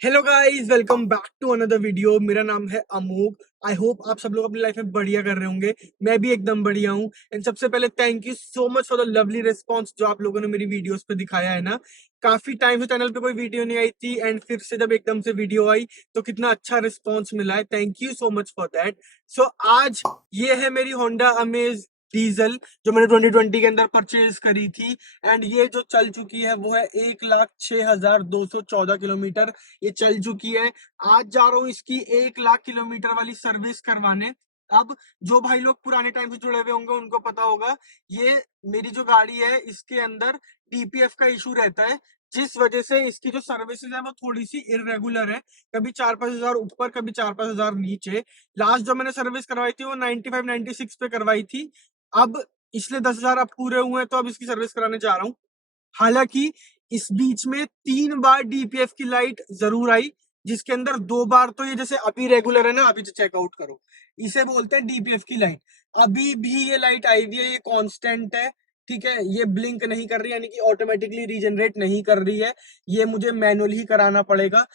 Hello guys, welcome back to another video. मेरा नाम है अमोघ। आई होप आप सब लोग अपनी लाइफ में बढ़िया कर रहे होंगे। मैं भी एकदम बढ़िया हूँ। एंड सबसे पहले thank you so much for the lovely response जो आप लोगों ने मेरी वीडियोस पे दिखाया है ना। काफी टाइम से चैनल पे कोई वीडियो नहीं आई थी एंड फिर से जब एकदम से वीडियो आई तो कितना अच्छा रिस्पॉन्स मिला है। Thank you so much for that. So आज ये है मेरी होंडा अमेज डीजल जो मैंने 2020 के अंदर परचेज करी थी। एंड ये जो चल चुकी है वो है 1,06,214 किलोमीटर ये चल चुकी है। आज जा रहा हूँ इसकी 1 लाख किलोमीटर वाली सर्विस करवाने। अब जो भाई लोग पुराने टाइम से जुड़े हुए होंगे उनको पता होगा, ये मेरी जो गाड़ी है इसके अंदर डीपीएफ का इशू रहता है, जिस वजह से इसकी जो सर्विसेज है वो थोड़ी सी इरेगुलर है। कभी 4-5 हजार ऊपर, कभी 4-5 हजार नीचे। लास्ट जो मैंने सर्विस करवाई थी वो 95-96 पे करवाई थी। अब इसलिए 10 हजार अब पूरे हुए हैं तो अब इसकी सर्विस कराने जा रहा हूँ। हालांकि इस बीच में 3 बार डीपीएफ की लाइट जरूर आई, जिसके अंदर 2 बार तो ये जैसे अभी रेगुलर है ना, अभी जो चेकआउट करो इसे बोलते हैं डीपीएफ की लाइट। अभी भी ये लाइट आई हुई है, ये कांस्टेंट है। ठीक है, ये ब्लिंक नहीं कर रही, यानी कि ऑटोमेटिकली रीजनरेट नहीं कर रही है। ये मुझे मैनुअल ही कराना पड़ेगा।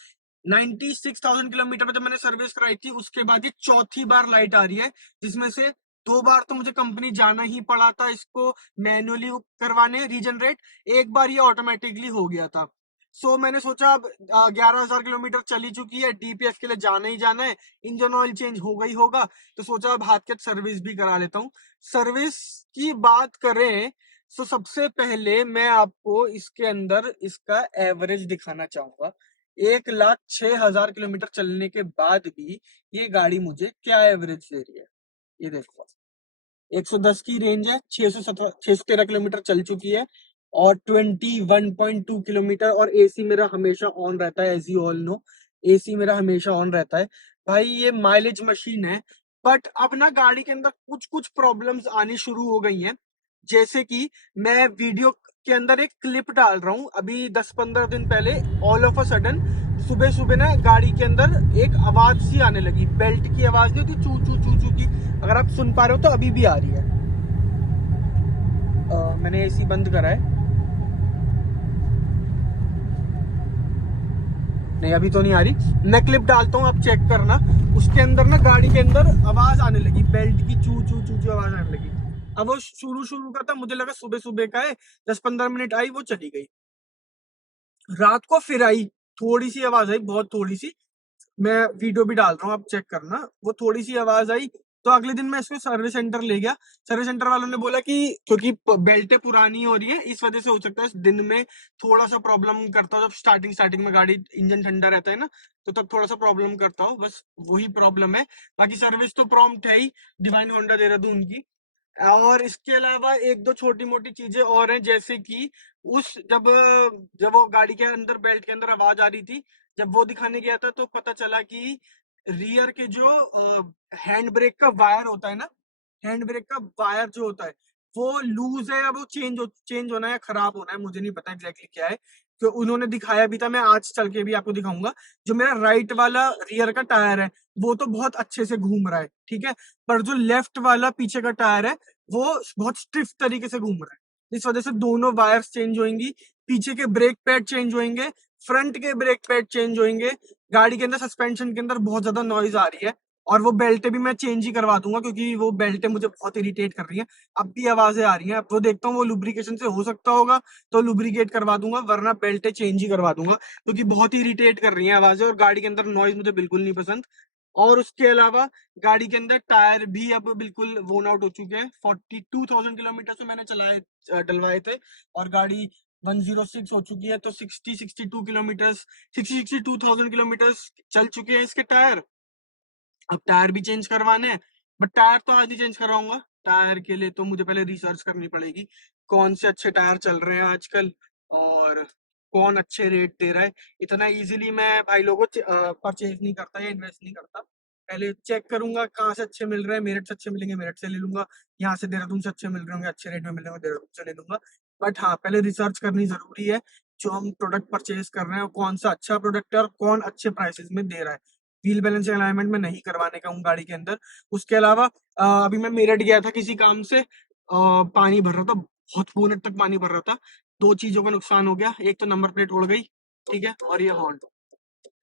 96,000 किलोमीटर पे जब मैंने सर्विस कराई थी उसके बाद ये चौथी बार लाइट आ रही है, जिसमें से 2 बार तो मुझे कंपनी जाना ही पड़ा था इसको मैनुअली करवाने रीजनरेट। एक बार ये ऑटोमेटिकली हो गया था। सो मैंने सोचा अब 11,000 किलोमीटर चली चुकी है, डीपीएफ के लिए जाना ही जाना है, इंजन ऑयल चेंज हो गई होगा, तो सोचा अब हाथ के सर्विस भी करा लेता हूँ। सर्विस की बात करें तो सबसे पहले मैं आपको इसके अंदर इसका एवरेज दिखाना चाहूंगा। 1,06,000 किलोमीटर चलने के बाद भी ये गाड़ी मुझे क्या एवरेज दे रही है, ये देखो। 110 की रेंज है, 613 किलोमीटर चल चुकी है और 21.2 किलोमीटर। और एसी मेरा हमेशा ऑन रहता है, as you all know. AC मेरा हमेशा ऑन रहता है। भाई ये माइलेज मशीन है, बट अब ना गाड़ी के अंदर कुछ कुछ प्रॉब्लम्स आनी शुरू हो गई हैं। जैसे कि मैं वीडियो के अंदर एक क्लिप डाल रहा हूँ अभी 10-15 दिन पहले, ऑल ऑफ अ सडन सुबह सुबह ना गाड़ी के अंदर एक आवाज सी आने लगी। बेल्ट की आवाज नहीं होती, चू चू चू चू की। अगर आप सुन पा रहे हो तो अभी भी आ रही है। मैंने एसी बंद करा है। नहीं, अभी तो नहीं आ रही। मैं क्लिप डालता हूँ, आप चेक करना। उसके अंदर ना गाड़ी के अंदर आवाज आने लगी, बेल्ट की चू चू चू चू आवाज आने लगी। अब वो शुरू शुरू का था, मुझे लगा सुबह सुबह का है। 10-15 मिनट आई, वो चली गई। रात को फिर आई, थोड़ी सी आवाज आई, बहुत थोड़ी सी। मैं वीडियो भी डाल रहा हूँ, आप चेक करना। वो थोड़ी सी आवाज आई तो अगले दिन मैं इसको सर्विस सेंटर ले गया। सर्विस सेंटर वालों ने बोला कि क्योंकि बेल्टें पुरानी हो रही है इस वजह से हो सकता है दिन में थोड़ा सा प्रॉब्लम करता हो। जब स्टार्टिंग स्टार्टिंग में गाड़ी इंजन ठंडा रहता है ना, तो तब थोड़ा सा प्रॉब्लम करता हो, बस वही प्रॉब्लम है। बाकी सर्विस तो प्रॉम्प्ट है ही, डिवाइन होंडा देहरादून की। और इसके अलावा एक दो छोटी मोटी चीजें और हैं, जैसे कि उस जब जब वो गाड़ी के अंदर बेल्ट के अंदर आवाज आ रही थी, जब वो दिखाने गया था तो पता चला कि रियर के जो हैंड ब्रेक का वायर होता है ना, हैंड ब्रेक का वायर जो होता है वो लूज है, या वो चेंज होना है या खराब होना है, मुझे नहीं पता एग्जैक्टली क्या है। तो उन्होंने दिखाया भी था, मैं आज चल के भी आपको दिखाऊंगा। जो मेरा राइट वाला रियर का टायर है वो तो बहुत अच्छे से घूम रहा है, ठीक है। पर जो लेफ्ट वाला पीछे का टायर है वो बहुत स्टिफ तरीके से घूम रहा है। इस वजह से दोनों वायर्स चेंज होंगी, पीछे के ब्रेक पैड चेंज होंगे, फ्रंट के ब्रेक पैड चेंज होंगे। गाड़ी के अंदर सस्पेंशन के अंदर बहुत ज्यादा नॉइज आ रही है। और वो बेल्टें भी मैं चेंज ही करवा दूंगा, क्योंकि वो बेल्टें मुझे बहुत इरिटेट कर रही हैं। अब भी आवाजें आ रही हैं, अब वो देखता हूँ वो लुब्रिकेशन से हो सकता होगा तो लुब्रिकेट करवा दूंगा, वरना बेल्टें चेंज ही करवा दूंगा, क्योंकि बहुत ही इरिटेट कर रही हैं आवाजें। और गाड़ी के अंदर नॉइज मुझे बिल्कुल नहीं पसंद। और उसके अलावा गाड़ी के अंदर टायर भी अब बिल्कुल वोन आउट हो चुके हैं। 42,000 किलोमीटर से मैंने चलाए डलवाए थे, और गाड़ी 106 हो चुकी है। तो 60-62 किलोमीटर, 60-62 थाउजेंड किलोमीटर चल चुके हैं इसके टायर। अब टायर भी चेंज करवाने हैं, बट टायर तो आज ही चेंज करवाऊंगा। टायर के लिए तो मुझे पहले रिसर्च करनी पड़ेगी कौन से अच्छे टायर चल रहे हैं आजकल, और कौन अच्छे रेट दे रहा है। इतना इजीली मैं भाई लोगों परचेज नहीं करता या इन्वेस्ट नहीं करता। पहले चेक करूंगा कहाँ से अच्छे मिल रहे हैं, मेरठ से अच्छे मिलेंगे मेरठ से ले लूंगा, यहाँ से देहरादून से अच्छे मिल रहे होंगे, अच्छे रेट में मिल रहे होंगे, देहरादून से ले लूंगा। बट हाँ, पहले रिसर्च करनी जरूरी है। जो हम प्रोडक्ट परचेज कर रहे हैं वो कौन सा अच्छा प्रोडक्ट है और कौन अच्छे प्राइसेस में दे रहा है। व्हील बैलेंस अलाइनमेंट में नहीं करवाने का हूँ गाड़ी के अंदर। उसके अलावा अभी मैं मेरठ गया था किसी काम से, पानी भर रहा था, बहुत बोनट तक पानी भर रहा था। 2 चीजों का नुकसान हो गया, एक तो नंबर प्लेट उड़ गई, ठीक है, और ये हॉर्न।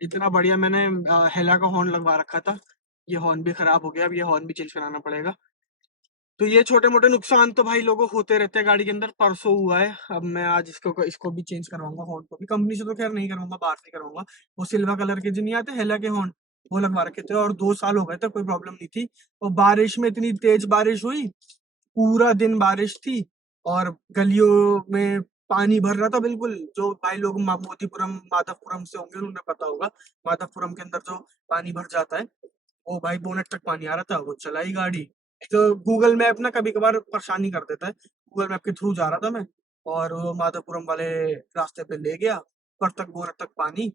इतना बढ़िया मैंने हेला का हॉर्न लगवा रखा था, ये हॉर्न भी खराब हो गया, अब ये हॉर्न भी चेंज कराना पड़ेगा। तो ये छोटे मोटे नुकसान तो भाई लोगों को होते रहते हैं गाड़ी के अंदर। परसों हुआ है, अब मैं आज इसको इसको भी चेंज करवाऊंगा हॉर्न को भी। कंपनी से तो खैर नहीं करवाऊंगा, बाहर से करवाऊंगा। वो सिल्वर कलर के जो नहीं आते हेला के हॉर्न, वो लगवा रखे थे और 2 साल हो गए थे, कोई प्रॉब्लम नहीं थी। और बारिश में इतनी तेज बारिश हुई, पूरा दिन बारिश थी और गलियों में पानी भर रहा था बिल्कुल। जो भाई लोग मोतीपुरम माधवपुरम से होंगे उन्हें पता होगा, माधवपुरम के अंदर जो पानी भर जाता है, वो भाई बोनट तक पानी आ रहा था। वो चलाई गाड़ी, तो गूगल मैप ना कभी कभार परेशानी कर देता है। गूगल मैप के थ्रू जा रहा था मैं, और वो माधवपुरम वाले रास्ते पे ले गया, पर तक बोनट तक पानी,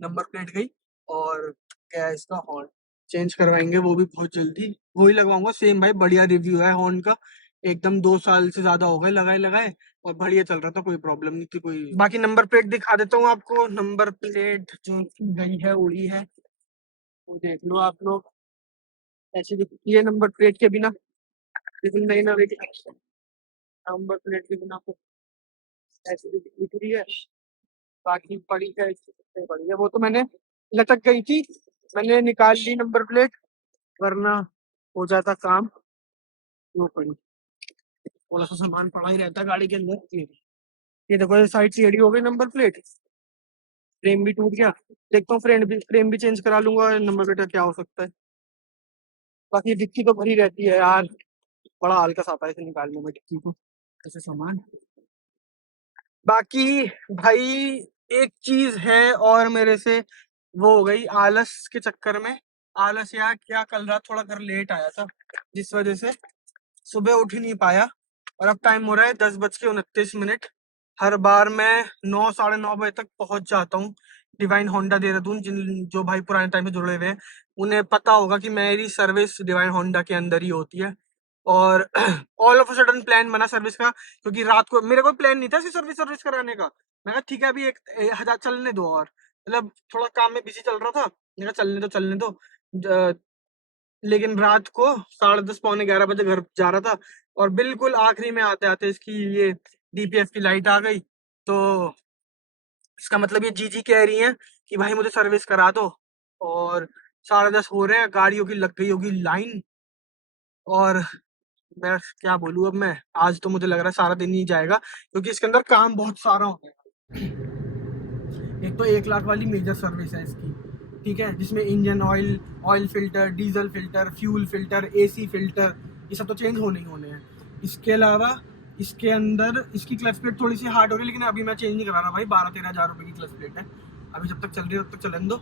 नंबर प्लेट गई। और क्या है, इसका हॉर्न चेंज करवाएंगे वो भी बहुत जल्दी, वही लगवाऊंगा सेम भाई। बढ़िया रिव्यू है हॉर्न का, एकदम 2 साल से ज्यादा हो गए लगाए लगाए, और बढ़िया चल रहा था, कोई प्रॉब्लम नहीं थी कोई। बाकी नंबर प्लेट दिखा देता हूँ आपको। नंबर प्लेट जो गई है उड़ी है, वो देख लो आप लोग। ऐसी दिखती है नंबर प्लेट के बिना, लेकिन नहीं ना बेटी, नंबर प्लेट के बिना तो ऐसी दिख रही है। बाकी पड़ी है, इससे पड़ी है वो तो मैंने लटक गई थी, मैंने निकाल ली नंबर प्लेट, वरना हो जाता काम। वो पड़ी, थोड़ा सा सामान पड़ा ही रहता है गाड़ी के अंदर। ये देखो, ये साइड टेढ़ी हो गई नंबर प्लेट, फ्रेम भी टूट गया। देखता हूँ फ्रेम भी चेंज करा लूंगा, नंबर प्लेट का क्या हो सकता है। बाकी डिक्की तो भरी रहती है यार, बड़ा हल्का आता है इसे निकालने में डिक्की को, ऐसे सामान। बाकी भाई एक चीज है और मेरे से वो हो गई आलस के चक्कर में। आलस या क्या, कल रात थोड़ा घर लेट आया था, जिस वजह से सुबह उठ ही नहीं पाया। और अब टाइम हो रहा है 10:29। हर बार मैं 9 साढ़े 9 बजे तक पहुंच जाता हूँ डिवाइन होंडा देहरादून। जिन जो भाई पुराने टाइम में जुड़े हुए हैं उन्हें पता होगा कि मेरी सर्विस डिवाइन होंडा के अंदर ही होती है। और all of a sudden plan बना सर्विस का, क्योंकि रात को मेरा कोई प्लान नहीं था इसकी सर्विस सर्विस कराने का। मैं कहा ठीक है अभी 1,000 चलने दो, और मतलब थोड़ा काम में बिजी चल रहा था, मैं कहा चलने दो। लेकिन रात को 10:30 पौने 11 बजे घर जा रहा था, और बिल्कुल आखिरी में आते आते इसकी ये डीपीएफ की लाइट आ गई। तो इसका मतलब ये जीजी कह रही हैं कि भाई मुझे सर्विस करा दो, और 10:30 हो रहे हैं, गाड़ियों की लग गई होगी लाइन। और मैं क्या बोलूँ, अब मैं आज तो मुझे लग रहा है सारा दिन ही जाएगा, क्योंकि इसके अंदर काम बहुत सारा हो गया। एक तो 1 लाख वाली मेजर सर्विस है इसकी, ठीक है, जिसमें engine oil, oil filter, diesel filter, fuel filter, AC filter, ये सब तो चेंज होने ही होने हैं। इसके अलावा इसके अंदर इसकी क्लच प्लेट थोड़ी सी हार्ड हो रही है, लेकिन अभी मैं चेंज नहीं करा रहा भाई। 12-13 हज़ार रुपये की क्लच प्लेट है, अभी जब तक चल रही है तब तक चलन दो,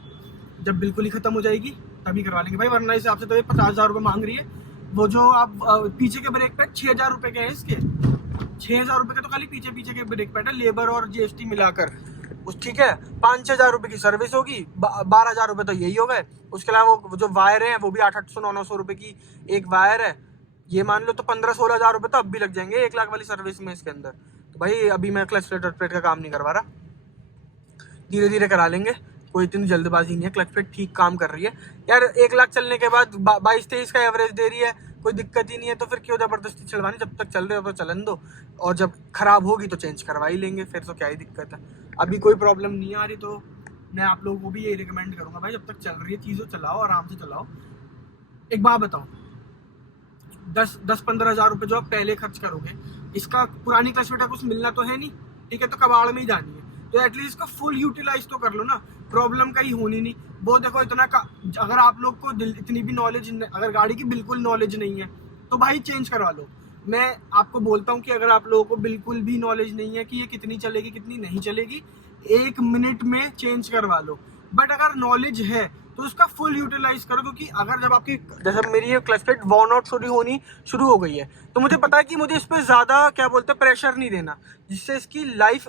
जब बिल्कुल ही खत्म हो जाएगी तभी करवा लेंगे भाई। वरना इस आपसे तो ये 50,000 रुपये मांग रही है। वो जो आप पीछे के ब्रेक पैड 6,000 रुपये के हैं इसके, 6,000 रुपये का तो खाली पीछे पीछे के ब्रेक पैड है, लेबर और जीएसटी मिलाकर। उस ठीक है, 5-6 हज़ार रुपये की सर्विस होगी, 12,000 रुपये तो यही हो गए। उसके अलावा वो जो वायर है वो भी 800-900 रुपये की एक वायर है, ये मान लो तो 15-16 हज़ार रुपये तो अब भी लग जाएंगे 1 लाख वाली सर्विस में इसके अंदर। तो भाई अभी मैं क्लच प्लेट का काम नहीं करवा रहा, धीरे धीरे करा लेंगे, कोई इतनी जल्दबाजी नहीं है। क्लच प्लेट ठीक काम कर रही है यार, 1 लाख चलने के बाद 22-23 का एवरेज दे रही है, कोई दिक्कत ही नहीं है। तो फिर क्यों जबरदस्ती चलवानी, जब तक चल रहे हो तो चलन दो, और जब खराब होगी तो चेंज करवा ही लेंगे, फिर तो क्या ही दिक्कत है। अभी कोई प्रॉब्लम नहीं आ रही, तो मैं आप लोगों को भी यही रिकमेंड करूंगा भाई, जब तक चल रही है चीज़ों चलाओ, आराम से चलाओ। एक बात बताओ, 10-15 हज़ार रुपये जो आप पहले खर्च करोगे, इसका पुरानी क्लच प्लेट का कुछ मिलना तो है नहीं, ठीक है, तो कबाड़ में ही जानी है। तो एटलीस्ट इसका फुल यूटिलाइज तो कर लो ना, प्रॉब्लम कहीं होनी नहीं। वो देखो इतना का, अगर आप लोग को इतनी भी नॉलेज, अगर गाड़ी की बिल्कुल नॉलेज नहीं है तो भाई चेंज करवा लो। मैं आपको बोलता हूँ कि अगर आप लोगों को बिल्कुल भी नॉलेज नहीं है कि ये कितनी चलेगी कितनी नहीं चलेगी, 1 मिनट में चेंज करवा लो। बट अगर नॉलेज है तो उसका फुल यूटिलाइज करो, क्योंकि अगर जब आपकी, जैसे मेरी ये क्लच प्लेट वॉर्न आउट होनी शुरू हो गई है, तो मुझे पता है कि मुझे इस पर ज़्यादा क्या बोलते हैं प्रेशर नहीं देना, जिससे इसकी लाइफ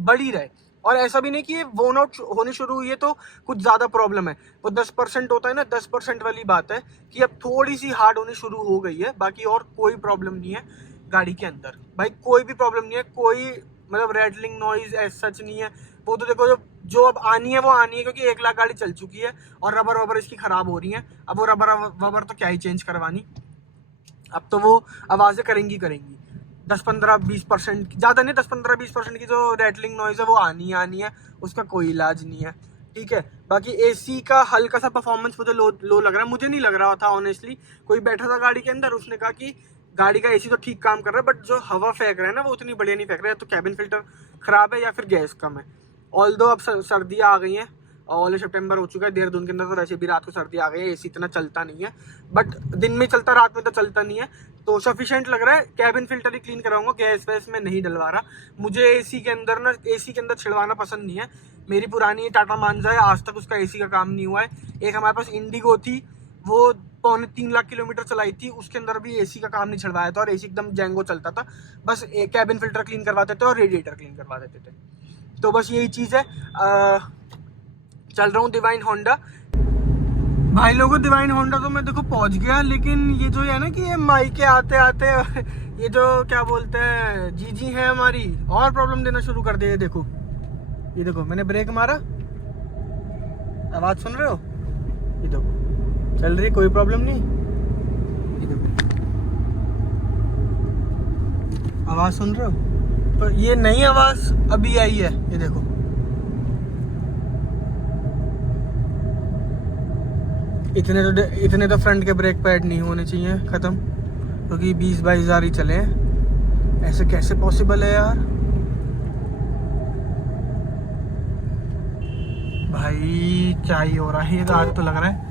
बढ़ी रहे। और ऐसा भी नहीं कि ये वॉर्न आउट होनी शुरू हुई है तो कुछ ज़्यादा प्रॉब्लम है, वो 10% होता है ना, 10% वाली बात है कि अब थोड़ी सी हार्ड होनी शुरू हो गई है। बाकी और कोई प्रॉब्लम नहीं है गाड़ी के अंदर भाई, कोई भी प्रॉब्लम नहीं है, कोई मतलब रेटलिंग नॉइज ऐसा सच नहीं है। वो तो देखो जो अब आनी है वो आनी है, क्योंकि 1 लाख गाड़ी चल चुकी है और रबर वबर इसकी खराब हो रही है। अब वो रबर वबर तो क्या ही चेंज करवानी, अब तो वो आवाज़ें करेंगी 10-15-20%, ज़्यादा नहीं, 10-15-20% की जो रेटलिंग नॉइज़ है वो आनी है, उसका कोई इलाज नहीं है। ठीक है। बाकी एसी का हल्का सा परफॉर्मेंस मुझे लो लग रहा है, मुझे नहीं लग रहा था ऑनेस्टली। कोई बैठा था गाड़ी के अंदर, उसने कहा कि गाड़ी का एसी तो ठीक काम कर रहा है, बट जो हवा फेंक रहा है ना वो उतनी बढ़िया नहीं फेंक रहा है। तो कैबिन फिल्टर खराब है या फिर गैस कम है। ऑल्दो अब सर्दियाँ आ गई हैं, ऑल सितंबर हो चुका है, देहरादून के अंदर तो वैसे भी रात को सर्दी आ गई है, एसी इतना चलता नहीं है, बट दिन में चलता, रात में तो चलता नहीं है, तो सफिशिएंट लग रहा है। कैबिन फिल्टर ही क्लीन कराऊंगा, गैस वैस में नहीं डलवा रहा। मुझे एसी के अंदर छिड़वाना पसंद नहीं है। मेरी पुरानी टाटा मांजा है, आज तक उसका एसी का काम नहीं हुआ है। एक हमारे पास इंडिगो थी, वो 2.25 लाख किलोमीटर चलाई थी, उसके अंदर भी एसी का काम नहीं छिड़वाया था और एसी एकदम जैंगो चलता था। बस कैबिन फिल्टर क्लीन करवाते थे और रेडिएटर क्लीन करवा देते थे। तो बस यही चीज़ है। चल रहा हूँ डिवाइन होंडा। भाई लोगों, डिवाइन होंडा तो मैं देखो पहुंच गया, लेकिन ये जो है ना कि ये माई के आते आते ये जो क्या बोलते हैं जीजी है हमारी, और प्रॉब्लम देना शुरू कर दिया। ये देखो मैंने ब्रेक मारा, आवाज सुन रहे हो? ये देखो चल रही, कोई प्रॉब्लम नहीं। ये देखो आवाज सुन रहे हो? पर ये नई आवाज अभी आई है, ये देखो। इतने तो फ्रंट के ब्रेक पैड नहीं होने चाहिए खत्म, क्योंकि 20-22 हज़ार ही चले हैं। ऐसे कैसे पॉसिबल है यार? भाई क्या ही हो रहा है? आज तो लग रहा है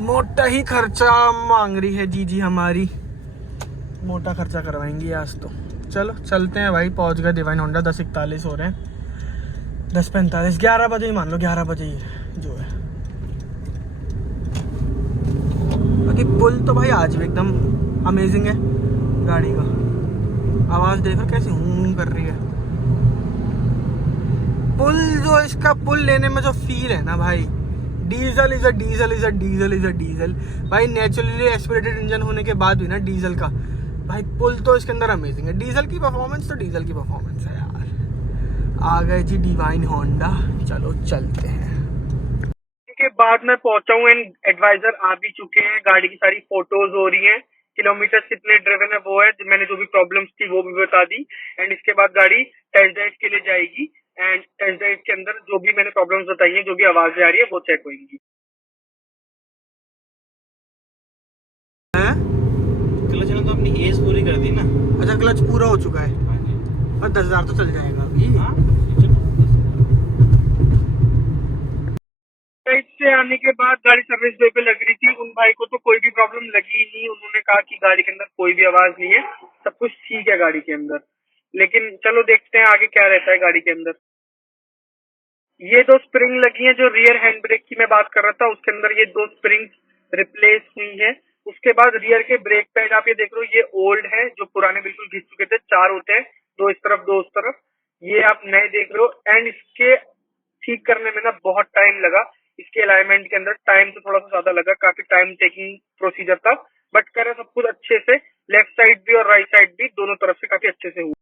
मोटा ही खर्चा मांग रही है जीजी हमारी, मोटा खर्चा करवाएंगी आज तो। चलो चलते हैं भाई, पहुंच गए डिवाइन होंडा। 10:41 हो रहे हैं, 10:45, 11 बजे ही मान लो, 11 बजे ही जो है। बाकी पुल तो भाई आज भी एकदम अमेजिंग है। गाड़ी का आवाज़ देखो कैसे हूं कर रही है। पुल जो इसका पुल लेने में जो फील है ना भाई, डीजल इज अ डीजल भाई। नेचुरली एस्पिरेटेड इंजन होने के बाद भी ना डीजल का भाई पुल तो इसके अंदर अमेजिंग है। डीजल की परफॉर्मेंस तो डीजल की परफॉर्मेंस है यार। आ गए जी डिवाइन होंडा, चलो चलते हैं। के बाद मैं पहुंचा हूँ एंड एडवाइजर आ भी चुके हैं। गाड़ी की सारी फोटोज हो रही हैं, किलोमीटर कितने ड्रिवन है वो है, मैंने जो भी प्रॉब्लम्स थी वो भी बता दी। एंड इसके बाद गाड़ी टेस्ट ड्राइव के लिए जाएगी एंड टेस्ट ड्राइव के अंदर जो भी मैंने प्रॉब्लम्स बताई हैं, जो भी आवाजें आ रही है वो चेक होगी। क्लच ने तो अपनी एज पूरी कर दी ना। अच्छा क्लच पूरा हो चुका है, और 10,000 तो चल जाएगा अभी। से आने के बाद गाड़ी सर्विस डे पे लग रही थी, उन भाई को तो कोई भी प्रॉब्लम लगी ही नहीं। उन्होंने कहा कि गाड़ी के अंदर कोई भी आवाज नहीं है, सब कुछ ठीक है गाड़ी के अंदर। लेकिन चलो देखते हैं आगे क्या रहता है गाड़ी के अंदर। ये 2 स्प्रिंग लगी हैं जो रियर हैंड ब्रेक की मैं बात कर रहा था, उसके अंदर ये 2 स्प्रिंग रिप्लेस हुई है। उसके बाद रियर के ब्रेक पैड आप ये देख रहे हो, ये ओल्ड है, जो पुराने बिल्कुल घिस चुके थे। 4 होते हैं, 2 इस तरफ 2 उस तरफ, ये आप नए देख रहे हो। एंड इसके ठीक करने में ना बहुत टाइम लगा। इसके अलाइनमेंट के अंदर टाइम तो थोड़ा सा ज्यादा लगा, काफी टाइम टेकिंग प्रोसीजर था, बट करे सब कुछ अच्छे से। लेफ्ट साइड भी और राइट साइड भी दोनों तरफ से काफी अच्छे से हुआ।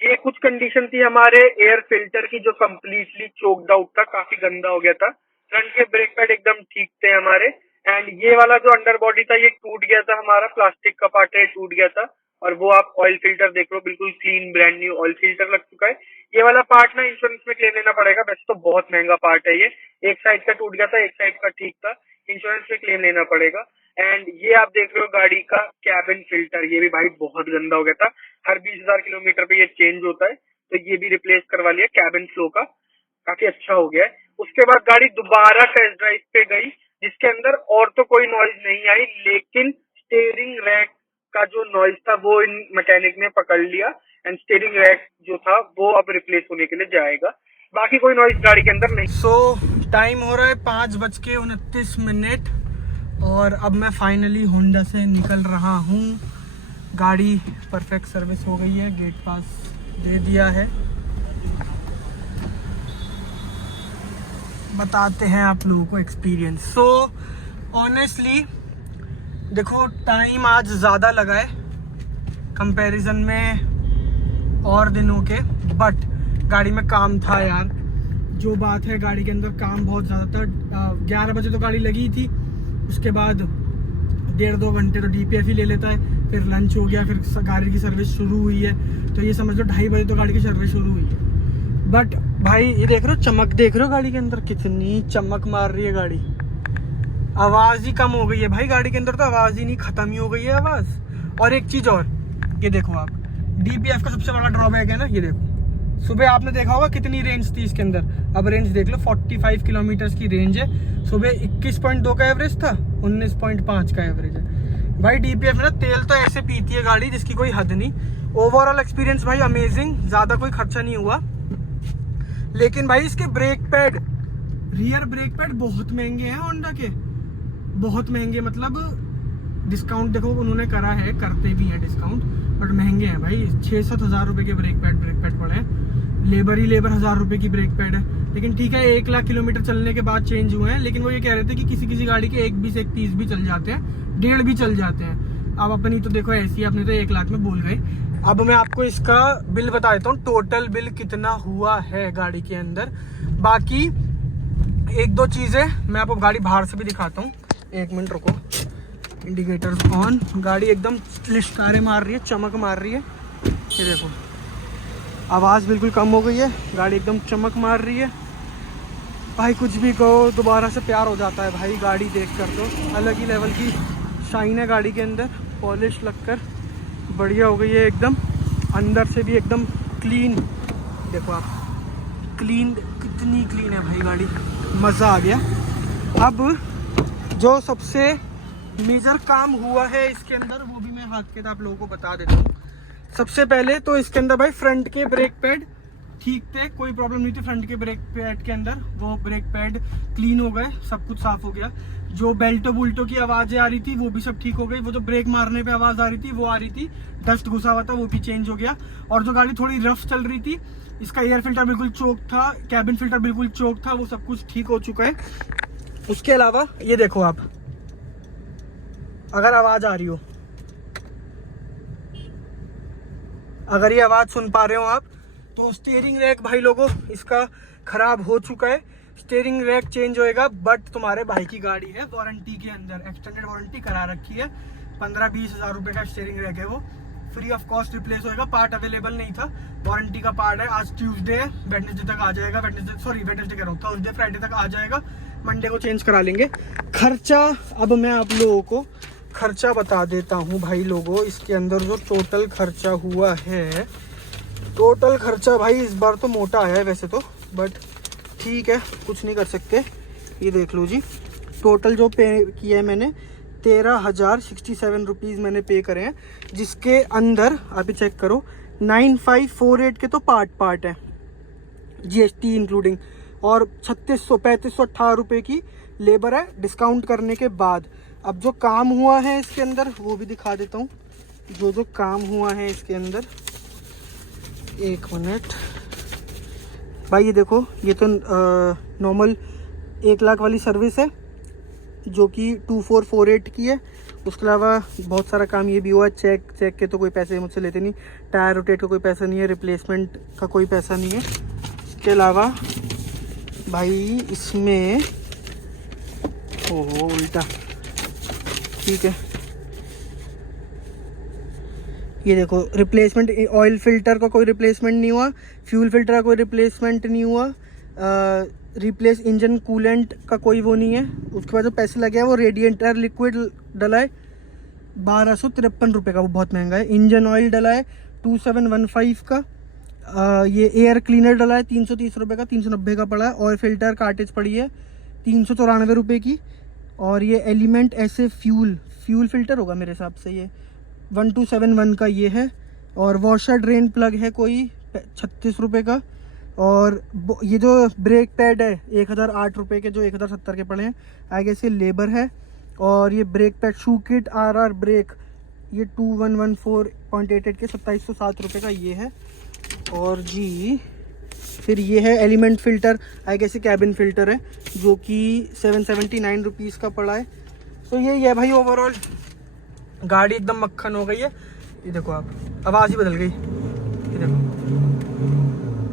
ये कुछ कंडीशन थी हमारे एयर फिल्टर की, जो कम्प्लीटली चोक्ड आउट था, काफी गंदा हो गया था। फ्रंट के ब्रेक पैड एकदम ठीक थे हमारे। एंड ये वाला जो अंडर बॉडी था ये टूट गया था, हमारा प्लास्टिक का पार्ट है, टूट गया था। और वो आप ऑयल फिल्टर देख लो, बिल्कुल clean brand new oil filter लग चुका है। ये वाला पार्ट ना इंश्योरेंस में क्लेम लेना पड़ेगा, वैसे तो बहुत महंगा पार्ट है ये। एक साइड का टूट गया था, एक साइड का ठीक था, इंश्योरेंस में क्लेम लेना पड़ेगा। एंड ये आप देख रहे हो गाड़ी का कैबिन फिल्टर, ये भी भाई बहुत गंदा हो गया था। हर 20,000 किलोमीटर पे ये चेंज होता है, तो ये भी रिप्लेस करवा लिया। कैबिन फ्लो का काफी अच्छा हो गया है। उसके बाद गाड़ी दोबारा टेस्ट ड्राइव पे गई, जिसके अंदर और तो कोई नॉइज नहीं आई, लेकिन स्टीयरिंग रैक का जो नॉइज था वो इन मैकेनिक ने पकड़ लिया। एंड स्टीयरिंग रैक जो था वो अब रिप्लेस होने के लिए जाएगा, बाकी कोई नॉइज गाड़ी के अंदर नहीं। सो टाइम हो रहा है 5:29 और अब मैं फाइनली होंडा से निकल रहा हूँ। गाड़ी परफेक्ट सर्विस हो गई है, गेट पास दे दिया है। बताते हैं आप लोगों को एक्सपीरियंस। सो ऑनेस्टली देखो, टाइम आज ज़्यादा लगा है कंपैरिजन में और दिनों के, बट गाड़ी में काम था यार। जो बात है, गाड़ी के अंदर काम बहुत ज़्यादा था। 11 बजे तो गाड़ी लगी थी, उसके बाद 1.5-2 घंटे तो DPF ही ले लेता है, फिर लंच हो गया, फिर गाड़ी की सर्विस शुरू हुई है, तो ये समझ लो 2:30 बजे तो गाड़ी की सर्विस शुरू हुई है। बट भाई ये देख रहे हो चमक, देख रहे हो गाड़ी के अंदर कितनी चमक मार रही है गाड़ी। आवाज ही कम हो गई है भाई गाड़ी के अंदर, तो आवाज ही नहीं, खत्म ही हो गई है आवाज। और एक चीज और, ये देखो आप, DPF का सबसे बड़ा ड्रॉबैक है ना, ये देखो सुबह आपने देखा होगा कितनी रेंज थी इसके अंदर, अब रेंज देख लो 45 किलोमीटर की रेंज है। सुबह 21.2 का एवरेज था, 19.5 का एवरेज है। भाई DPF ना तेल तो ऐसे पीती है गाड़ी जिसकी कोई हद नहीं। ओवरऑल एक्सपीरियंस भाई अमेजिंग, ज्यादा कोई खर्चा नहीं हुआ। लेकिन भाई इसके brake pad, rear brake pad बहुत महंगे हैं होंडा के, बहुत महंगे। मतलब डिस्काउंट देखो उन्होंने करा है, करते भी हैं डिस्काउंट, बट महंगे हैं भाई। 6-7 हज़ार रुपए के ब्रेक पैड पड़े हैं। लेबर 1000 रुपए की ब्रेक पैड है। लेकिन ठीक है 1 लाख किलोमीटर चलने के बाद चेंज हुए हैं। लेकिन वो ये कह रहे थे कि किसी गाड़ी के 1-20-1-30 भी चल जाते हैं, 1.5 भी चल जाते हैं। अब अपनी तो देखो ऐसी, अपने तो 1 लाख में बोल गए। अब मैं आपको इसका बिल बता देता हूँ, टोटल बिल कितना हुआ है गाड़ी के अंदर। बाकी 1-2 चीजें मैं आपको गाड़ी बाहर से भी दिखाता हूँ। 1 मिनट रुको, इंडिकेटर्स ऑन, गाड़ी एकदम लिश्कारे मार रही है, चमक मार रही है। ये देखो आवाज़ बिल्कुल कम हो गई है, गाड़ी एकदम चमक मार रही है। भाई कुछ भी कहो, दोबारा से प्यार हो जाता है भाई गाड़ी देख कर। तो अलग ही लेवल की शाइन है गाड़ी के अंदर, पॉलिश लगकर बढ़िया हो गई है एकदम। अंदर से भी एकदम क्लीन, देखो आप, क्लीन, कितनी क्लीन है भाई गाड़ी, मज़ा आ गया। अब जो सबसे मेजर काम हुआ है इसके अंदर, वो भी मैं हाथ के आप लोगों को बता देता हूँ। सबसे पहले तो इसके अंदर भाई फ्रंट के ब्रेक पैड ठीक थे, कोई प्रॉब्लम नहीं थी फ्रंट के ब्रेक पैड के अंदर। वो ब्रेक पैड क्लीन हो गए, सब कुछ साफ हो गया। जो बेल्टो बुल्टो की आवाज़ें आ रही थी वो भी सब ठीक हो गई। वो जो ब्रेक मारने पे आवाज़ आ रही थी वो आ रही थी, डस्ट घुसा हुआ था, वो भी चेंज हो गया। और जो गाड़ी थोड़ी रफ चल रही थी, इसका एयर फिल्टर बिल्कुल चोक था, कैबिन फिल्टर बिल्कुल चोक था, वो सब कुछ ठीक हो चुका है। उसके अलावा ये देखो आप, अगर आवाज़ आ रही हो, अगर ये आवाज़ सुन पा रहे हो आप, तो स्टीयरिंग रैक भाई लोगों इसका ख़राब हो चुका है। स्टीयरिंग रैक चेंज होएगा, बट तुम्हारे भाई की गाड़ी है, वारंटी के अंदर एक्सटेंडेड वारंटी करा रखी है। 15-20 हज़ार रुपये का स्टीयरिंग रैक है, वो फ्री ऑफ कॉस्ट रिप्लेस होएगा। पार्ट अवेलेबल नहीं था, वारंटी का पार्ट है। आज ट्यूसडे है, वेडनेसडे तक आ जाएगा, वेडनेसडे कह रहा हूँ, थर्सडे फ्राइडे तक आ जाएगा, मंडे को चेंज करा लेंगे। खर्चा, अब मैं आप लोगों को खर्चा बता देता हूँ भाई लोगों। इसके अंदर जो टोटल खर्चा हुआ है, टोटल खर्चा भाई इस बार तो मोटा आया है वैसे तो, बट ठीक है, कुछ नहीं कर सकते। ये देख लो जी, टोटल जो पे किया है मैंने 13,067 रुपीज़ मैंने पे करे हैं, जिसके अंदर आप चेक करो 9548 के तो पार्ट है, GST इंक्लूडिंग, और 3518 रुपये की लेबर है डिस्काउंट करने के बाद। अब जो काम हुआ है इसके अंदर वो भी दिखा देता हूँ, जो काम हुआ है इसके अंदर। 1 मिनट भाई, ये देखो, ये तो नॉर्मल 1 लाख वाली सर्विस है जो कि 2448 की है। उसके अलावा बहुत सारा काम ये भी हुआ, चेक के तो कोई पैसे मुझसे लेते नहीं, टायर रोटेट का कोई पैसा नहीं है, रिप्लेसमेंट का कोई पैसा नहीं है। इसके अलावा भाई इसमें ओहो उल्टा, ठीक है, ये देखो रिप्लेसमेंट, ऑयल फिल्टर का कोई रिप्लेसमेंट नहीं हुआ, फ्यूल फिल्टर का कोई रिप्लेसमेंट नहीं हुआ, रिप्लेस इंजन कूलेंट का कोई वो नहीं है। उसके बाद जो पैसे लगे हैं वो रेडिएटर लिक्विड डला है 1253 रुपये का, वो बहुत महंगा है। इंजन ऑयल डला है 2715 का, ये एयर क्लीनर डला है 330 रुपये का, 390 का पड़ा है। ऑयल फिल्टर कार्टेज पड़ी है 394 रुपये की। और ये एलिमेंट ऐसे फ्यूल फिल्टर होगा मेरे हिसाब से, ये 1271 का ये है। और वॉशर ड्रेन प्लग है कोई 36 रुपये का। और ये जो ब्रेक पैड है 1008 रुपये के, जो 1070 के पड़े हैं, आगे से लेबर है। और ये ब्रेक पैड शू किट RR ब्रेक, ये 2114.88 के 2707 रुपये का ये है। और जी फिर ये है एलिमेंट फ़िल्टर, आगे से कैबिन फ़िल्टर है, जो कि 779 रुपीज़ का पड़ा है। तो ये है भाई, ओवरऑल गाड़ी एकदम मक्खन हो गई है। ये देखो आप, आवाज़ ही बदल गई, ये देखो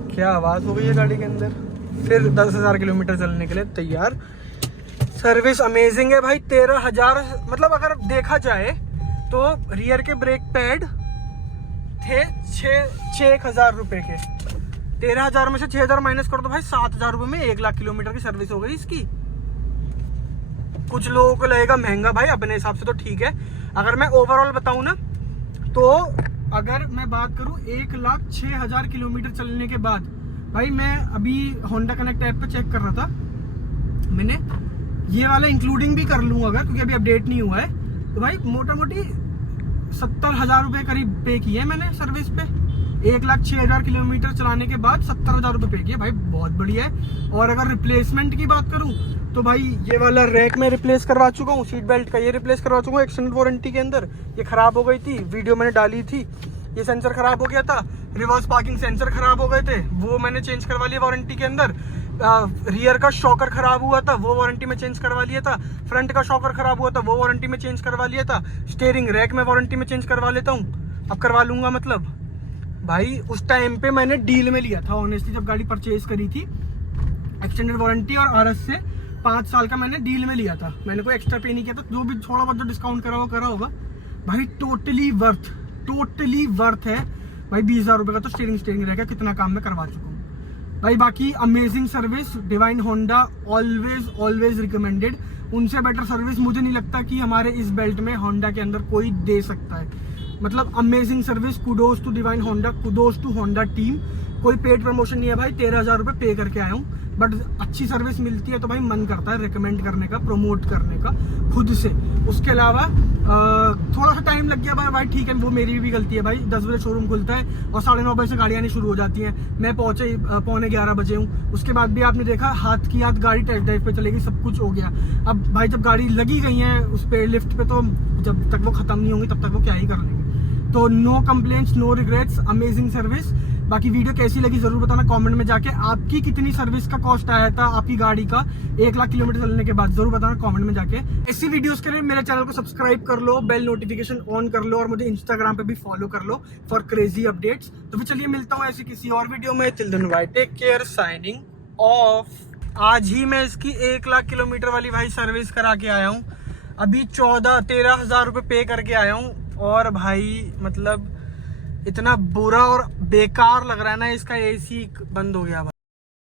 क्या आवाज़ हो गई है गाड़ी के अंदर। फिर 10,000 किलोमीटर चलने के लिए तैयार। सर्विस अमेजिंग है भाई। 13,000, मतलब अगर देखा जाए तो रियर के ब्रेक पैड थे 6,000 रुपये के, 13,000 में से 6,000 माइनस कर दो भाई, 7,000 रुपए में 1 लाख किलोमीटर की सर्विस हो गई इसकी। कुछ लोगों को लगेगा महंगा भाई, अपने हिसाब से तो ठीक है। अगर मैं ओवरऑल बताऊं ना, तो अगर मैं बात करूं 1,06,000 किलोमीटर चलने के बाद, भाई मैं अभी होंडा कनेक्ट ऐप पे चेक कर रहा था, मैंने ये वाला इंक्लूडिंग भी कर लूँ अगर, क्योंकि अभी अपडेट नहीं हुआ है, तो भाई मोटा मोटी 70,000 रुपये करीब पे किए मैंने सर्विस पे। 1,06,000 किलोमीटर चलाने के बाद 70,000 रुपये पे किए भाई, बहुत बढ़िया है। और अगर रिप्लेसमेंट की बात करूं तो भाई ये वाला रैक में रिप्लेस करवा चुका हूँ, सीट बेल्ट का ये रिप्लेस करवा चुका हूँ एक्सटेंडेड वारंटी के अंदर। ये खराब हो गई थी, वीडियो मैंने डाली थी, ये सेंसर खराब हो गया था, रिवर्स पार्किंग सेंसर खराब हो गए थे, वो मैंने चेंज करवा लिया वारंटी के अंदर। रियर का शॉकर खराब हुआ था, वो वारंटी में चेंज करवा लिया था। फ्रंट का शॉकर खराब हुआ था, वो वारंटी में चेंज करवा लिया था। स्टीयरिंग रैक में वारंटी में चेंज करवा लेता हूँ, अब करवा लूंगा। मतलब भाई उस टाइम पे मैंने डील में लिया था ऑनेस्टली, जब गाड़ी परचेज करी थी एक्सटेंडेड वारंटी और आरएस से 5 साल का मैंने डील में लिया था। मैंने कोई एक्स्ट्रा पे नहीं किया था, जो भी थोड़ा बहुत जो डिस्काउंट करा होगा भाई, टोटली वर्थ है भाई। 20,000 रुपये का तो स्टीयरिंग रहेगा, कितना काम मैं करवा चुका हूँ भाई। बाकी amazing service, divine Honda always recommended. उनसे बेटर सर्विस मुझे नहीं लगता कि हमारे इस बेल्ट में होंडा के अंदर कोई दे सकता है। मतलब amazing service, kudos to Divine Honda, kudos to Honda team. कोई पेड प्रमोशन नहीं है भाई, 13,000 रुपये पे करके आया हूँ, बट अच्छी सर्विस मिलती है तो भाई मन करता है रिकमेंड करने का, प्रमोट करने का खुद से। उसके अलावा थोड़ा सा टाइम लग गया भाई, ठीक है, वो मेरी भी गलती है भाई। 10 बजे शोरूम खुलता है और 9:30 बजे से गाड़ियाँ आनी शुरू हो जाती हैं। मैं पहुंचे 11:15 बजे हूँ। उसके बाद भी आपने देखा हाथ की हाथ गाड़ी टेस्ट ड्राइव पे चलेगी, सब कुछ हो गया। अब भाई जब गाड़ी लगी गई है उस पे लिफ्ट पे, तो जब तक वो खत्म नहीं होंगी तब तक वो क्या ही कर लेंगे। तो no complaints, no regrets, amazing service. बाकी वीडियो कैसी लगी जरूर बताना कमेंट में जाके। आपकी कितनी सर्विस का कॉस्ट आया था आपकी गाड़ी का 1 लाख किलोमीटर चलने के बाद, जरूर बताना कमेंट में जाके। ऐसी वीडियोस के लिए मेरे चैनल को सब्सक्राइब कर लो, बेल नोटिफिकेशन ऑन कर लो और मुझे इंस्टाग्राम पे भी फॉलो कर लो फॉर क्रेजी अपडेट्स। तो फिर चलिए मिलता हूँ ऐसी किसी और वीडियो में। Till then bye, take care, signing off. आज ही मैं इसकी 1 लाख किलोमीटर वाली भाई सर्विस करा के आया हूँ। अभी 13,000 रुपये पे करके आया हूँ। और भाई मतलब इतना बुरा और बेकार लग रहा है ना, इसका एसी बंद हो गया भाई।